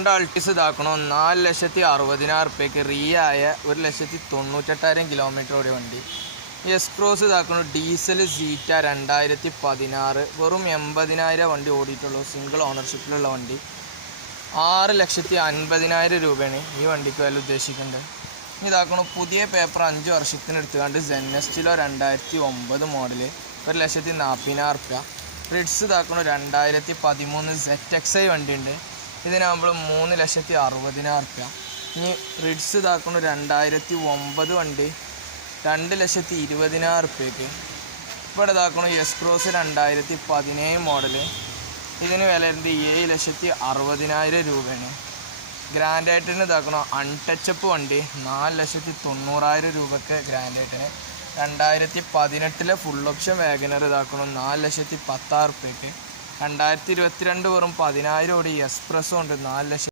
Honda Altis ഇതാക്കണോ 4,60,000 റുപ്യക്ക് ആയ 1,98,000 kilometre ഓടിയ വണ്ടി. എസ് ക്രോസ് ഇതാക്കണോ ഡീസൽ സീറ്റ 2016 വെറും 80,000 വണ്ടി ഓടിയിട്ടുള്ളൂ. സിംഗിൾ ഓണർഷിപ്പിലുള്ള വണ്ടി. 6,50,000 രൂപയാണ് ഈ വണ്ടിക്ക് വില ഉദ്ദേശിക്കേണ്ടത്. ഇതാക്കണോ പുതിയ പേപ്പർ 5 വർഷത്തിന് എടുത്തുകൊണ്ട് സെന്നസ്റ്റിലോ 2009 മോഡല് 1,40,000 റുപ്യ. റിഡ്സ് ഇതാക്കണോ 2013 ZXi വണ്ടി ഉണ്ട്. ഇതിനാകുമ്പോൾ 3,60,000 റുപ്യ. ഇനി റിഡ്സ് ഇതാക്കണോ 2009 വണ്ടി 2,20,000 റുപ്യക്ക്. ഇവിടെ ഇതാക്കണോ എസ് ക്രോസ് 2017 മോഡല്. ഇതിന് വില 7,60,000 രൂപയാണ്. ഗ്രാൻഡ് ഐറ്റന് ഇതാക്കണോ അൺടച്ചപ്പ് വണ്ടി 4,90,000 രൂപയ്ക്ക് ഗ്രാൻഡ് ഐറ്റന്. 2018 ഫുൾ ഓപ്ഷൻ വാഗനർ ഇതാക്കണോ 4,10,000 റുപ്യക്ക്. 2022 വെറും 10,000 ഓടി എക്സ്പ്രസ്സും ഉണ്ട് 4,00,000.